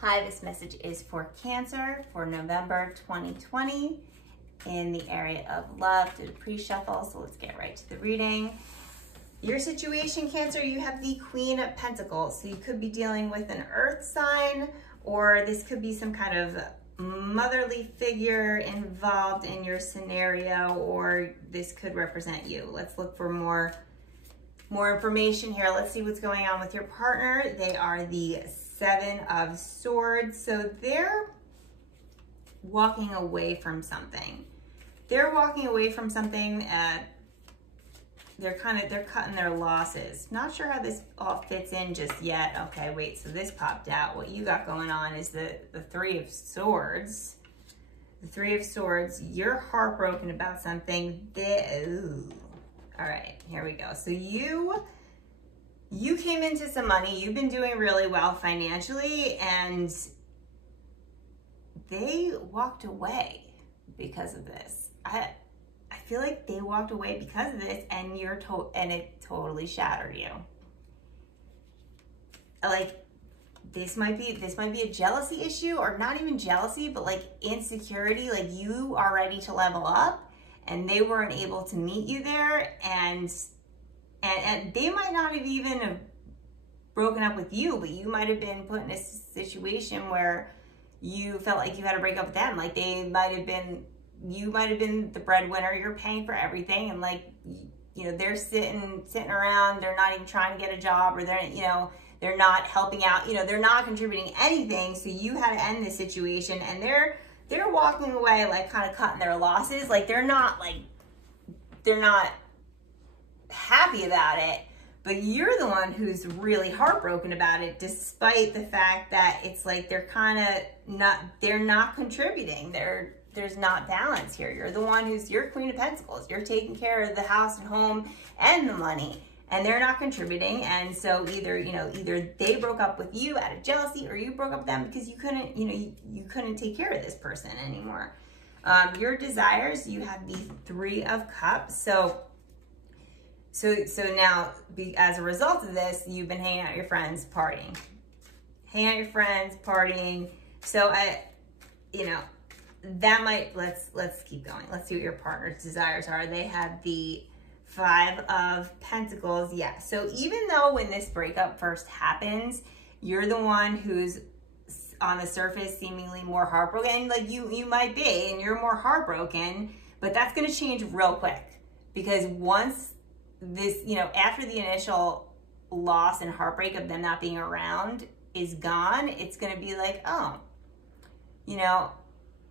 Hi, this message is for Cancer for November 2020 in the area of love. Did a pre-shuffle, so let's get right to the reading. Your situation, Cancer, you have the Queen of Pentacles. So you could be dealing with an earth sign, or this could be some kind of motherly figure involved in your scenario, or this could represent you. Let's look for more information here. Let's see what's going on with your partner. They are the Seven of Swords. So they're walking away from something. They're walking away from something. They're cutting their losses. Not sure how this all fits in just yet. Okay, wait, so this popped out. What you got going on is the Three of Swords. The Three of Swords, you're heartbroken about something. All right, here we go. So you came into some money. You've been doing really well financially, and they walked away because of this. I feel like they walked away because of this, and it totally shattered you. Like this might be a jealousy issue, or not even jealousy, but like insecurity. Like you are ready to level up, and they weren't able to meet you there, and they might not have even have broken up with you, but you might have been put in a situation where you felt like you had to break up with them. Like you might have been the breadwinner, you're paying for everything, and like, you know, they're sitting around, they're not even trying to get a job, or they're not helping out, they're not contributing anything. So you had to end this situation, and they're walking away, like kind of cutting their losses. Like they're not happy about it, but you're the one who's really heartbroken about it, despite the fact that it's like they're not contributing. There's not balance here. You're the one you're Queen of Pentacles. You're taking care of the house and home and the money, and they're not contributing. And so either they broke up with you out of jealousy, or you broke up with them because you couldn't take care of this person anymore. Your desires, you have the Three of Cups. So now, as a result of this, you've been hanging out with your friends, partying. So that might, let's keep going. Let's see what your partner's desires are. They have the Five of Pentacles. Yeah, so even though when this breakup first happens, you're the one who's on the surface seemingly more heartbroken, like you might be, and you're more heartbroken, but that's going to change real quick, because once this, after the initial loss and heartbreak of them not being around is gone, it's going to be like, oh,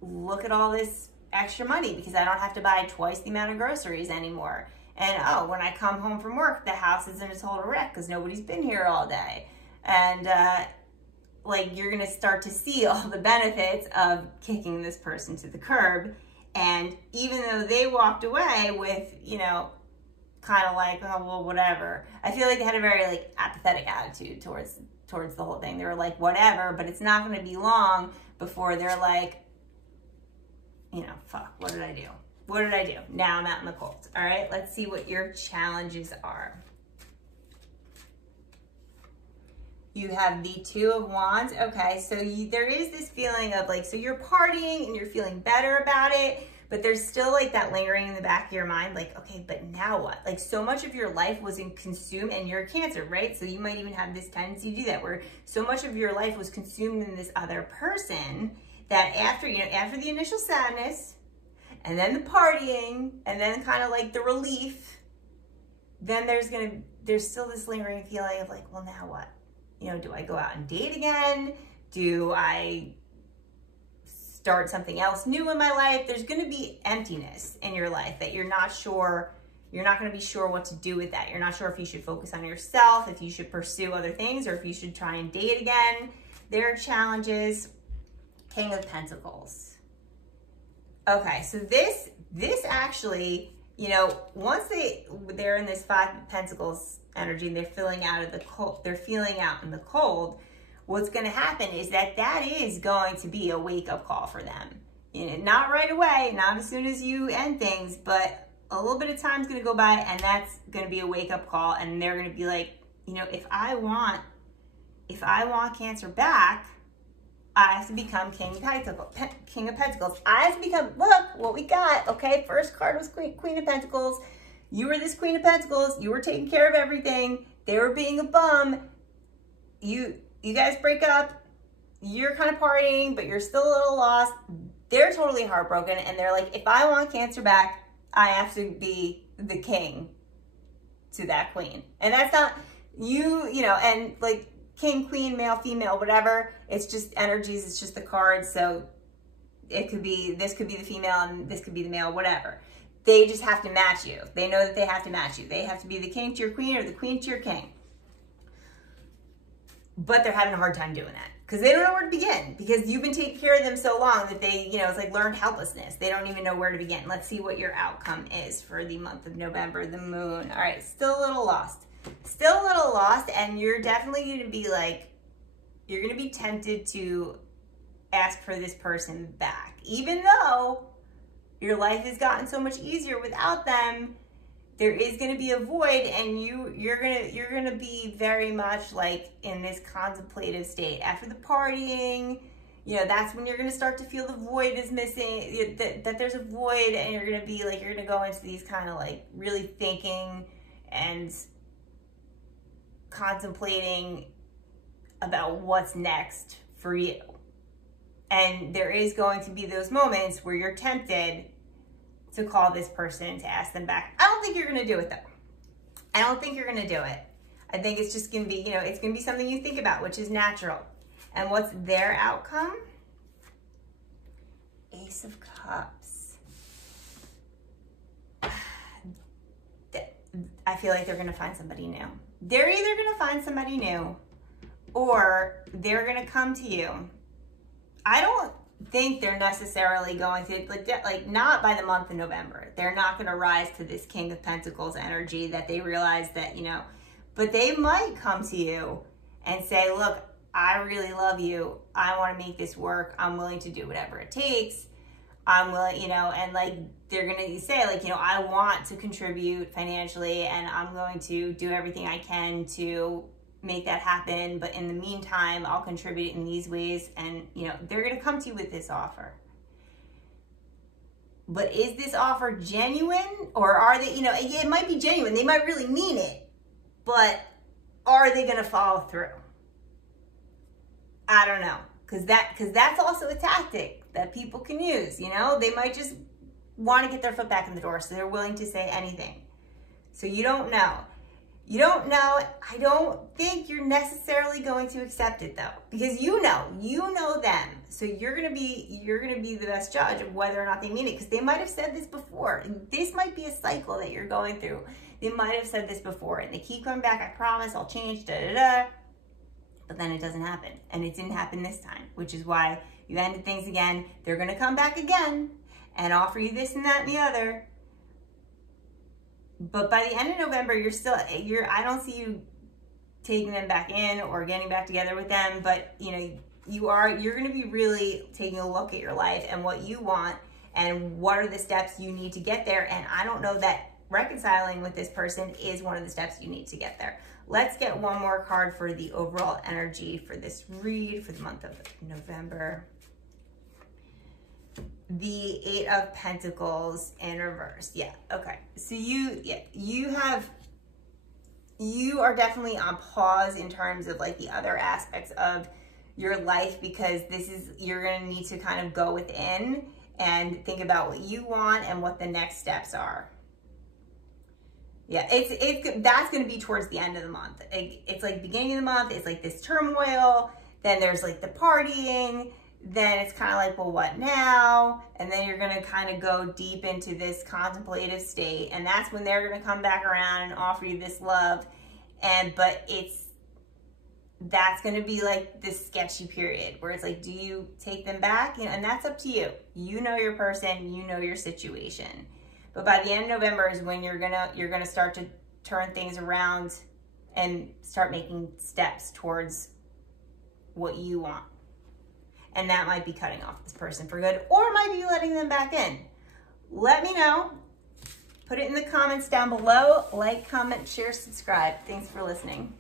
look at all this extra money because I don't have to buy twice the amount of groceries anymore. And oh, when I come home from work, the house is in a total wreck because nobody's been here all day. And like you're going to start to see all the benefits of kicking this person to the curb. And even though they walked away with, kind of like, oh, well, whatever. I feel like they had a very like apathetic attitude towards the whole thing. They were like, whatever, but it's not going to be long before they're like, fuck, what did I do? What did I do? Now I'm out in the cold. All right, let's see what your challenges are. You have the Two of Wands. Okay, so there is this feeling of like, so you're partying and you're feeling better about it, but there's still like that lingering in the back of your mind, like, okay, but now what? Like so much of your life was consumed, and you're a Cancer, right? So you might even have this tendency to do that, where so much of your life was consumed in this other person that after the initial sadness, and then the partying, and then kind of like the relief, then there's still this lingering feeling of like, well, now what? Do I go out and date again? Do I start something else new in my life? There's going to be emptiness in your life that you're not going to be sure what to do with that. You're not sure if you should focus on yourself, if you should pursue other things, or if you should try and date again. There are challenges. King of Pentacles. Okay, so this actually, once they're in this Five of Pentacles energy, and they're feeling out in the cold, what's going to happen is that is going to be a wake-up call for them. Not right away, not as soon as you end things, but a little bit of time is going to go by, and that's going to be a wake-up call, and they're going to be like, if I want Cancer back, I have to become King of Pentacles. I have to become, look what we got, okay? First card was Queen of Pentacles. You were this Queen of Pentacles. You were taking care of everything. They were being a bum. You guys break up. You're kind of partying, but you're still a little lost. They're totally heartbroken, and they're like, if I want Cancer back, I have to be the king to that queen. And that's not, you know, and like king, queen, male, female, whatever, it's just energies, it's just the cards. So it could be, this could be the female and this could be the male, whatever. They just have to match you. They know that they have to match you. They have to be the king to your queen or the queen to your king. But they're having a hard time doing that because they don't know where to begin, because you've been taking care of them so long that they, you know, it's like learned helplessness. They don't even know where to begin. Let's see what your outcome is for the month of November, the moon. All right, still a little lost. Still a little lost, and you're definitely going to be like, you're going to be tempted to ask for this person back. Even though your life has gotten so much easier without them, there is going to be a void, and you're gonna be very much like in this contemplative state after the partying. You know, that's when you're going to start to feel the void is missing, that there's a void, and you're going to be like, you're going to go into these kind of like really thinking and contemplating about what's next for you. And there is going to be those moments where you're tempted to call this person to ask them back. I don't think you're going to do it though. I don't think you're going to do it. I think it's just going to be, you know, it's going to be something you think about, which is natural. And what's their outcome? Ace of Cups. I feel like they're going to find somebody new. They're either going to find somebody new or they're going to come to you. I don't think they're necessarily going to, like not by the month of November. They're not going to rise to this King of Pentacles energy that they realize that, you know, but they might come to you and say, look, I really love you. I want to make this work. I'm willing to do whatever it takes. I'm willing, you know, and like, they're going to say like, you know, I want to contribute financially and I'm going to do everything I can to make that happen. But in the meantime, I'll contribute in these ways. And, you know, they're going to come to you with this offer. But is this offer genuine, or are they, you know, it might be genuine. They might really mean it, but are they going to follow through? I don't know. Because that's also a tactic that people can use, you know? They might just want to get their foot back in the door, so they're willing to say anything. So you don't know. You don't know. I don't think you're necessarily going to accept it though, because you know them. So you're gonna be the best judge of whether or not they mean it, because they might have said this before. This might be a cycle that you're going through. They might have said this before, and they keep coming back. I promise, I'll change. Da da da. But then it doesn't happen, and it didn't happen this time, which is why you ended things again. They're gonna come back again and offer you this and that and the other. But by the end of November, I don't see you taking them back in or getting back together with them. But, you know, you're going to be really taking a look at your life and what you want and what are the steps you need to get there. And I don't know that reconciling with this person is one of the steps you need to get there. Let's get one more card for the overall energy for this read for the month of November. The Eight of Pentacles in reverse. Yeah, okay. So you are definitely on pause in terms of like the other aspects of your life, because you're going to need to kind of go within and think about what you want and what the next steps are. Yeah, that's going to be towards the end of the month. It's like beginning of the month, it's like this turmoil, then there's like the partying, then it's kind of like, well, what now? And then you're going to kind of go deep into this contemplative state. And that's when they're going to come back around and offer you this love. But that's going to be like this sketchy period where it's like, do you take them back? You know, and that's up to you. You know your person, you know your situation. But by the end of November is when you're going to start to turn things around and start making steps towards what you want. And that might be cutting off this person for good, or might be letting them back in. Let me know. Put it in the comments down below. Like, comment, share, subscribe. Thanks for listening.